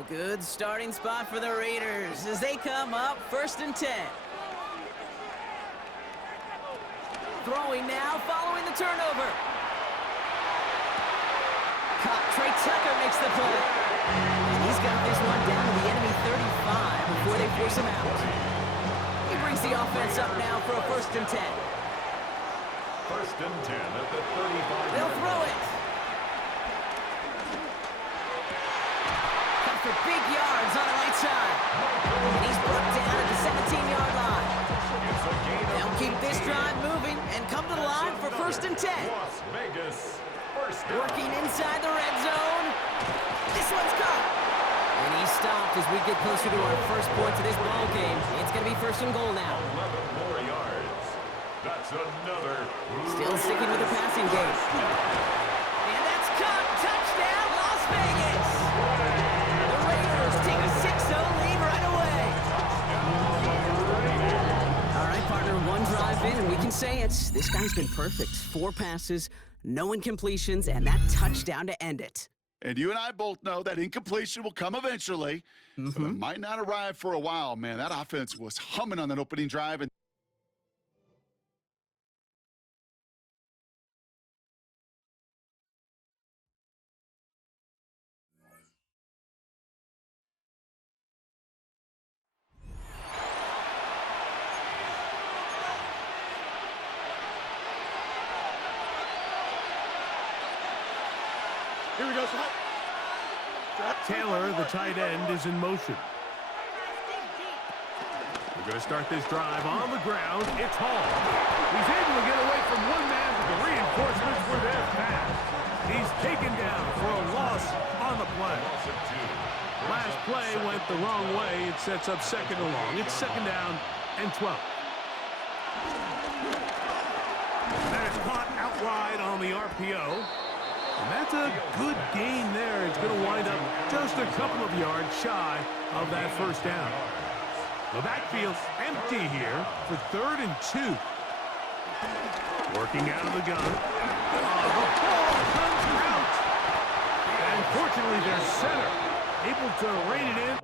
A good starting spot for the Raiders as they come up 1st and 10. Throwing now following the turnover. Caught. Trey Tucker makes the play. And he's got this one down to the enemy 35 before they force him out. He brings the offense up now for a 1st and 10. 1st and 10 at the 35. They'll throw it. Cut for big yards on the right side. And he's brought down at the 17-yard line. They'll keep this drive moving and come to the line for 1st and 10. Las Vegas. Working inside the red zone. This one's caught. And he's stopped as we get closer to our first point to this ball game. It's going to be 1st and goal now. 11 more yards. That's another. Still sticking with the passing game. And that's caught. Touchdown, Las Vegas. The Raiders take a 6-0 lead right away. All right, partner, one drive in, and we can say it. This guy's been perfect. 4 passes, no incompletions, and that touchdown to end it. And you and I both know that incompletion will come eventually, but it might not arrive for a while, man. That offense was humming on that opening drive. And here we go. Taylor, the tight end, is in motion. We're going to start this drive on the ground. It's Hall. He's able to get away from one man, but the reinforcements were there fast. He's taken down for a loss on the play. Last play went the wrong way. It sets up 2nd and long. It's 2nd down and 12. That is caught out wide on the RPO. And that's a good gain there. It's going to wind up just a couple of yards shy of that 1st down. The backfield's empty here for 3rd and 2. Working out of the gun. The ball comes out. And fortunately, their center able to rein it in.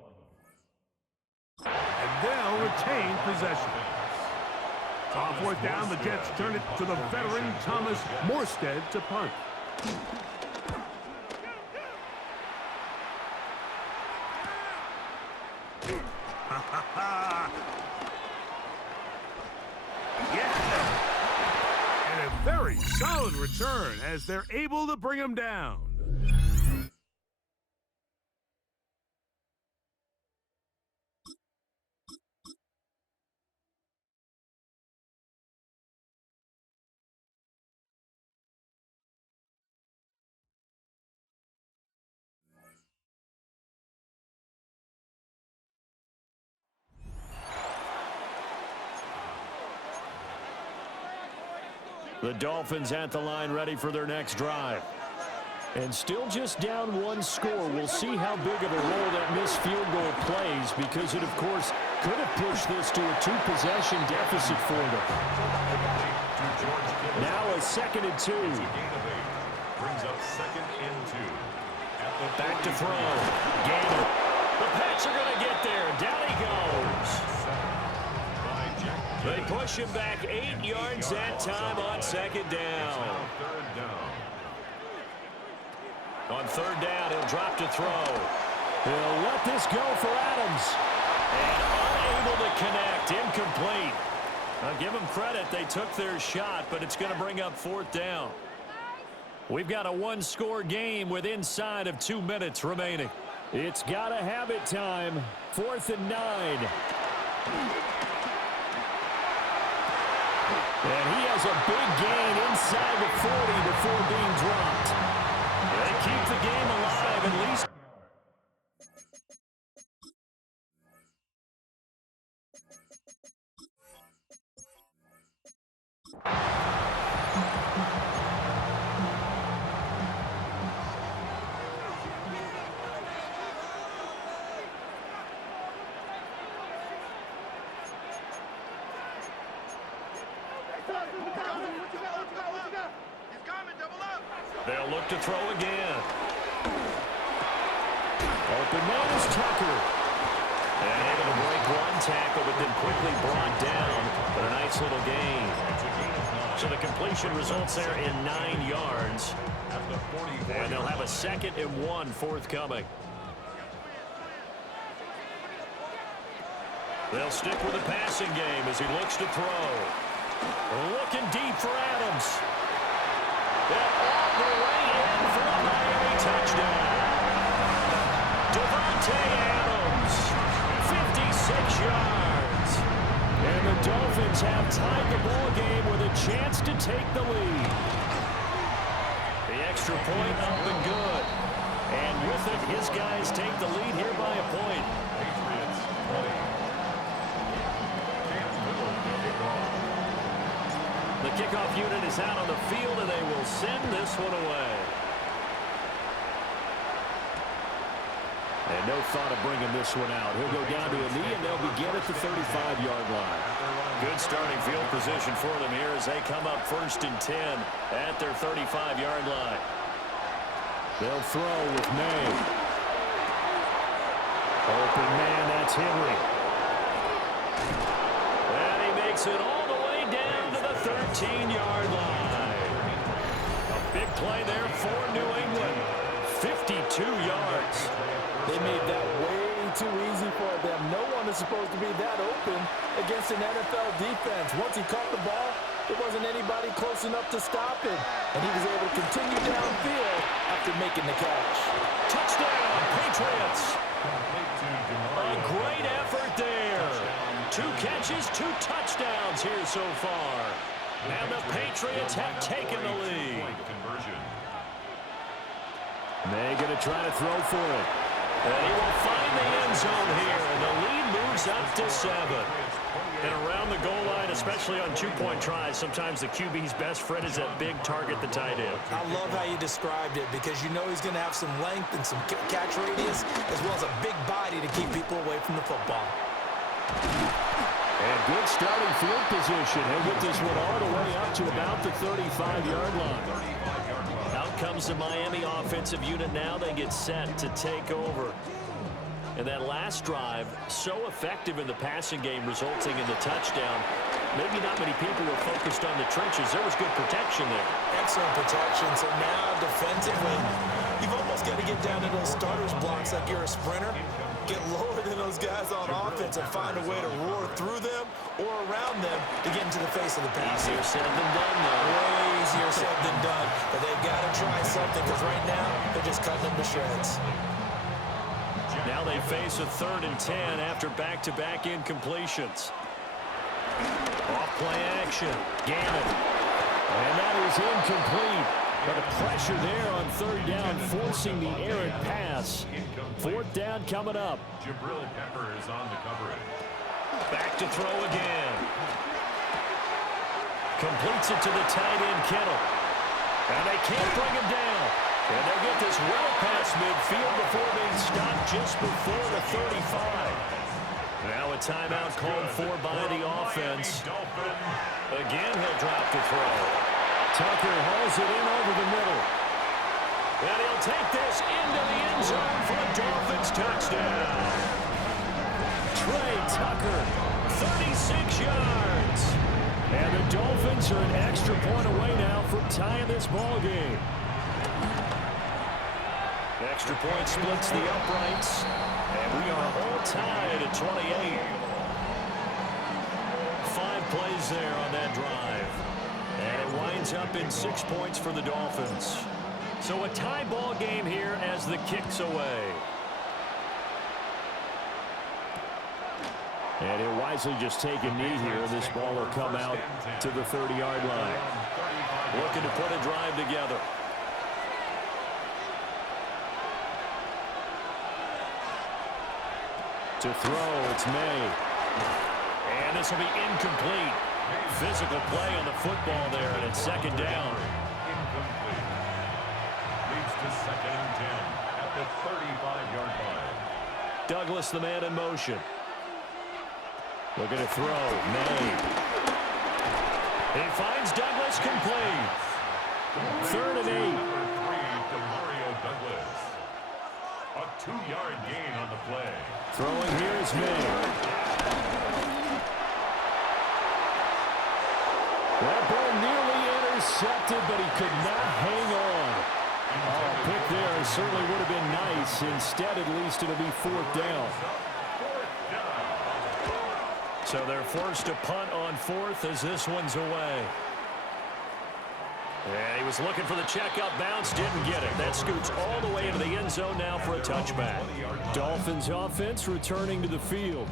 And they'll retain possession. On 4th down, the Jets turn it to the veteran Thomas Morstead to punt. Yeah. And a very solid return as they're able to bring him down. The Dolphins at the line ready for their next drive. And still just down 1 score. We'll see how big of a role that missed field goal plays because it, of course, could have pushed this to a 2-possession deficit for them. Now a 2nd and 2. Brings up 2nd and 2. Back to throw. Gainer. The Pats are going to get there. Down he goes. They push him back 8 yards that time on 2nd down. On 3rd down, he'll drop to throw. He'll let this go for Adams. And unable to connect. Incomplete. I'll give them credit. They took their shot, but it's going to bring up 4th down. We've got a 1-score game with inside of 2 minutes remaining. It's got to have it time. 4th and 9. And he has a big gain inside the 40 before being dropped. They keep the game alive at least. They'll look to throw again. Open man is Tucker. And able to break one tackle, but then quickly brought down. But a nice little gain. So the completion results there in 9 yards. And they'll have a 2nd and 1 forthcoming. They'll stick with the passing game as he looks to throw. Looking deep for Adams. And all the way in for a Miami touchdown. Davante Adams, 56 yards. And the Dolphins have tied the ball game with a chance to take the lead. The extra point up and good. And with it, his guys take the lead here by a point. Patriots 20. The kickoff unit is out on the field, and they will send this one away. And no thought of bringing this one out. He'll go down to a knee, and they'll begin at the 35-yard line. Good starting field position for them here as they come up 1st and 10 at their 35-yard line. They'll throw with May. Open man, that's Henry. And he makes it all the way down to the 13-yard line. A big play there for New England. 52 yards. They made that way too easy for them. No one is supposed to be that open against an NFL defense. Once he caught the ball, there wasn't anybody close enough to stop him. And he was able to continue downfield after making the catch. Touchdown, Patriots. A great effort there. 2 catches, 2 touchdowns here so far. And the Patriots have taken the lead. They're going to try to throw for it. And he will find the end zone here, and the lead moves up to 7. And around the goal line, especially on 2-point tries, sometimes the QB's best friend is that big target, the tight end. I love how you described it because you know he's going to have some length and some catch radius as well as a big body to keep people away from the football. And good starting field position. He'll get this one all the way up to about the 35-yard line. Out comes the Miami offensive unit now. They get set to take over. And that last drive, so effective in the passing game, resulting in the touchdown. Maybe not many people were focused on the trenches. There was good protection there. Excellent protection. So now defensively, you've almost got to get down to those starters blocks like you're a sprinter. Get lower than those guys on offense and find a way to roar through them or around them to get into the face of the pass. Easier said than done, though. Way easier said than done. But they've got to try something because right now they're just cutting them to shreds. Now they face a 3rd and 10 after back-to-back incompletions. Off-play action. Gannon. And that is incomplete. But a pressure there on 3rd down, forcing the errant pass. 4th down coming up. Jabril Pepper is on the coverage. Back to throw again. Completes it to the tight end, Kittle. And they can't bring him down. And they'll get this well past midfield before being stopped just before the 35. Now a timeout called for by the offense. Again, he'll drop to throw. Tucker hauls it in over the middle. And he'll take this into the end zone for a Dolphins touchdown. Trey Tucker, 36 yards. And the Dolphins are an extra point away now from tying this ball game. Extra point splits the uprights. And we are all tied at 28. 5 plays there on that drive. And it winds up in 6 points for the Dolphins. So a tie ball game here as the kick's away. And he'll wisely just take a knee here. This ball will come out to the 30-yard line. Looking to put a drive together. To throw, it's May. And this will be incomplete. Physical play on the football there, and it's 2nd down. Incomplete. Leads to 2nd and 10 at the 35-yard line. Douglas, the man in motion. Looking to throw. May. He finds Douglas complete. 3rd and 8. Number 3, Demario Douglas. A 2-yard gain on the play. Throwing here is May. That ball nearly intercepted, but he could not hang on. Oh, pick there certainly would have been nice. Instead, at least it'll be 4th down. So they're forced to punt on 4th as this one's away. And he was looking for the checkup bounce, didn't get it. That scoots all the way into the end zone now for a touchback. Dolphins offense returning to the field.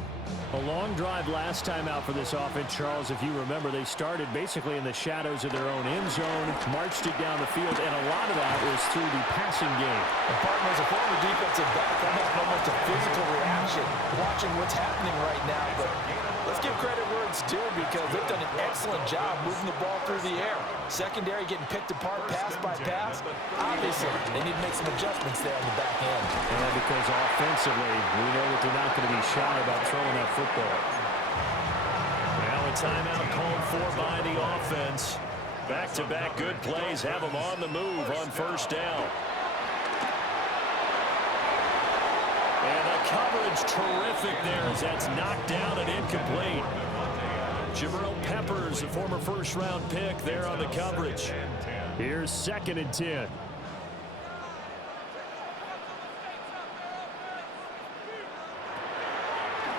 A long drive last time out for this offense, Charles. If you remember, they started basically in the shadows of their own end zone, marched it down the field, and a lot of that was through the passing game. And partner, as a former defensive back, I'm having almost a physical reaction watching what's happening right now. But let's give credit where it's due because they've done an excellent job moving the ball through the air. Secondary getting picked apart pass by pass. Obviously, they need to make some adjustments there on the back end. And because offensively, we know that they're not going to be shy about throwing that football. Now a timeout called for by the offense. Back-to-back good plays have them on the move on 1st down. And the coverage terrific there as that's knocked down and incomplete. Jabril Peppers, a former first-round pick, there on the coverage. Here's 2nd and 10.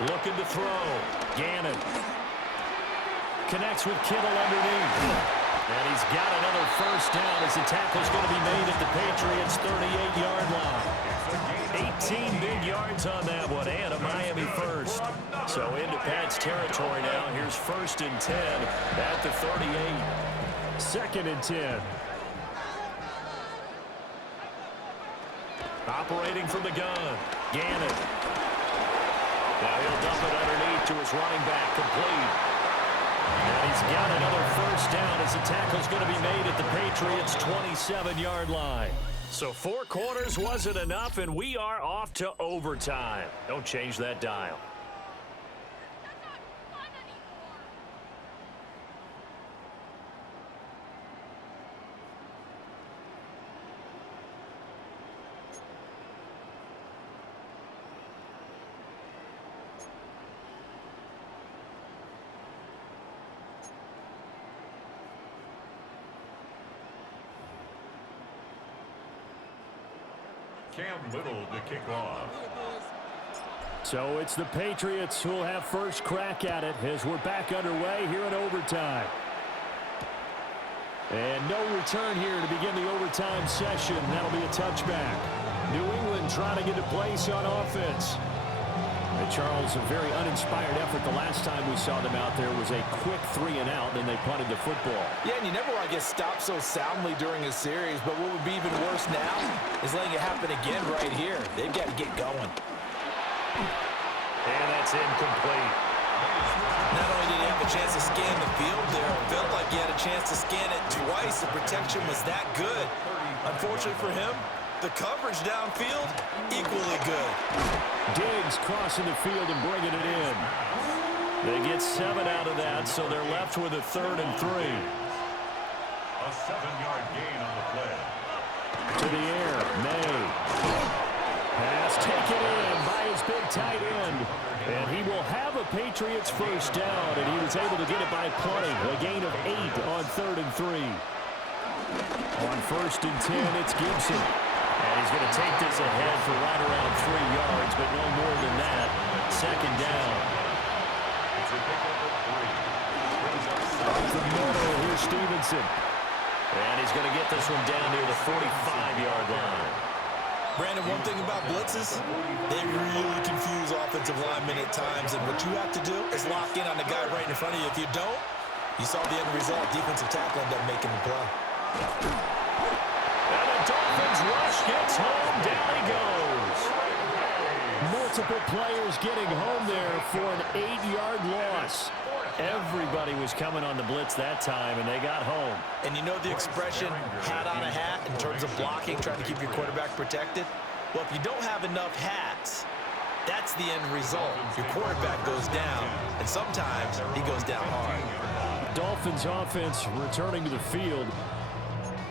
Looking to throw. Gannon. Connects with Kittle underneath. And he's got another 1st down as the tackle's going to be made at the Patriots' 38-yard line. 18 big yards on that one, and a Miami first. So into Pat's territory now. Here's 1st and 10 at the 38. 2nd and 10. Operating from the gun. Gannon. Now he'll dump it underneath to his running back, complete. And he's got another 1st down as the tackle's going to be made at the Patriots' 27-yard line. So 4 quarters wasn't enough, and we are off to overtime. Don't change that dial. Cam Little to kick off. So it's the Patriots who will have first crack at it as we're back underway here in overtime. And no return here to begin the overtime session. That'll be a touchback. New England trying to get a place on offense. And Charles, a very uninspired effort. The last time we saw them out there was a quick 3-and-out, then they punted the football. Yeah, and you never want to get stopped so soundly during a series, but what would be even worse now is letting it happen again right here. They've got to get going. And that's incomplete. Not only did he have a chance to scan the field there, it felt like he had a chance to scan it twice. The protection was that good. Unfortunately for him, the coverage downfield, equally good. Diggs crossing the field and bringing it in. They get 7 out of that, so they're left with a 3rd and 3. A 7-yard gain on the play. To the air, May. Pass taken in by his big tight end. And he will have a Patriots first down, and he was able to get it by plenty. A gain of 8 on 3rd and 3. On 1st and 10, it's Gibson. And he's going to take this ahead for right around 3 yards, but no more than that. 2nd down. It's a pickup of 3. Off the middle, here's Stevenson. And he's going to get this one down near the 45-yard line. Brandon, one thing about blitzes, they really confuse offensive linemen at times, and what you have to do is lock in on the guy right in front of you. If you don't, you saw the end result. Defensive tackle ended up making the play. And the Dolphins rush gets home. Down he goes. Multiple players getting home there for an 8-yard loss. Everybody was coming on the blitz that time, and they got home. And you know the expression, hat on a hat, in terms of blocking, trying to keep your quarterback protected? Well, if you don't have enough hats, that's the end result. Your quarterback goes down, and sometimes he goes down hard. Dolphins offense returning to the field.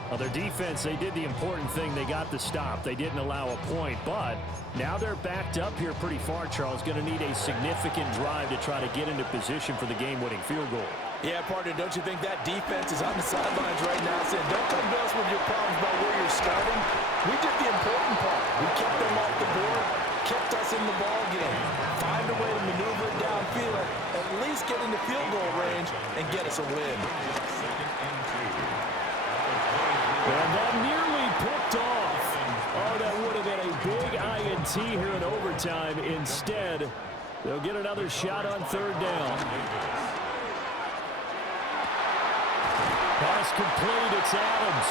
Well, their defense, they did the important thing. They got the stop. They didn't allow a point, but now they're backed up here pretty far, Charles. Going to need a significant drive to try to get into position for the game-winning field goal. Yeah, partner, don't you think that defense is on the sidelines right now saying, don't come to us with your problems about where you're starting. We did the important part. We kept them off the board, kept us in the ball game. Find a way to maneuver it downfield, at least get into field goal range, and get us a win. And that nearly picked off. Oh, that would have been a big INT here in overtime. Instead, they'll get another shot on third down. Pass complete, it's Adams.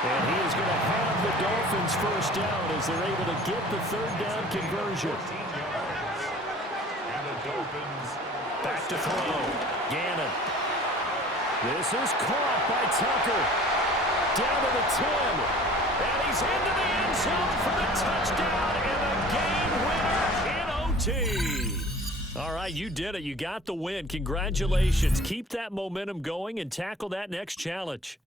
And he is going to have the Dolphins first down as they're able to get the third down conversion. Back to throw. Gannon. This is caught by Tucker. Down to the 10. And he's into the end zone for the touchdown and the game winner in OT. All right, you did it. You got the win. Congratulations. Keep that momentum going and tackle that next challenge.